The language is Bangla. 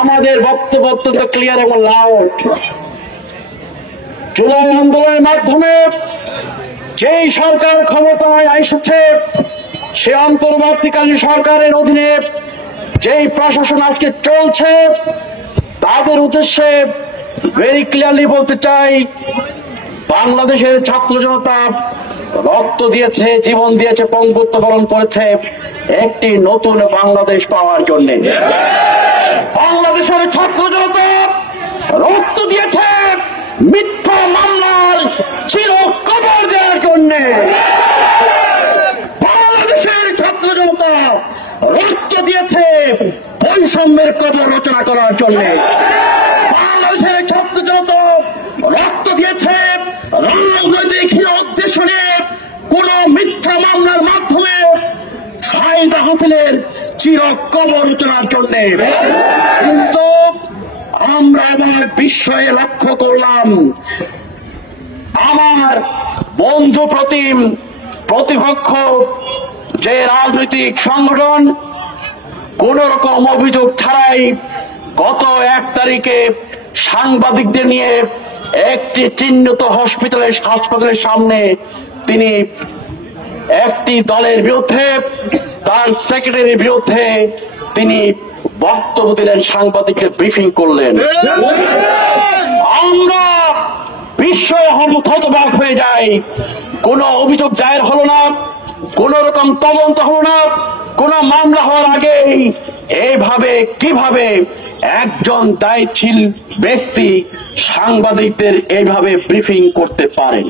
আমাদের বক্তব্য অত্যন্ত ক্লিয়ার এবং লাউড। জুলাই আন্দোলনের মাধ্যমে যেই সরকার ক্ষমতায় এসেছে, সে অন্তর্বর্তীকালীন সরকারের অধীনে যেই প্রশাসন আজকে চলছে, তাদের উদ্দেশ্যে ভেরি ক্লিয়ারলি বলতে চাই, বাংলাদেশের ছাত্র জনতা রক্ত দিয়েছে, জীবন দিয়েছে, পঙ্গুত্ব বরণ করেছে একটি নতুন বাংলাদেশ পাওয়ার জন্য। বাংলাদেশের ছাত্র জনতা রক্ত দিয়েছে মিথ্যা মামলার চির কবর দেওয়ার জন্য। বাংলাদেশের ছাত্র জনতা রক্ত দিয়েছে বৈষম্যের কবর রচনা করার জন্য। বাংলাদেশের ছাত্র জনতা রক্ত দিয়েছে রাজনৈতিক উদ্দেশ্য নিয়ে কোন মিথ্যা মামলার মাধ্যমে ফায়দা হাসিলের চির কবর রচনার জন্য। কিন্তু আমরা আমার বিস্ময়ে লক্ষ্য করলাম, আমার বন্ধু প্রতিপক্ষ যে রাজনৈতিক সংগঠন কোন রকম অভিযোগ ছাড়াই গত 1 তারিখে সাংবাদিকদের নিয়ে একটি চিহ্নিত হাসপাতালের সামনে তিনি একটি দলের বিরুদ্ধে, তার সেক্রেটারির বিরুদ্ধে তিনি বক্তব্য দিলেন, সাংবাদিকদের ব্রিফিং করলেন। আমরা বিশ্ব হতবাক হয়ে যাই। কোন অভিযোগ দায়ের হলো না, কোন রকম তদন্ত হলো না, কোন মামলা হওয়ার আগেই এইভাবে কিভাবে একজন দায়িত্বশীল ব্যক্তি সাংবাদিকদের এইভাবে ব্রিফিং করতে পারেন?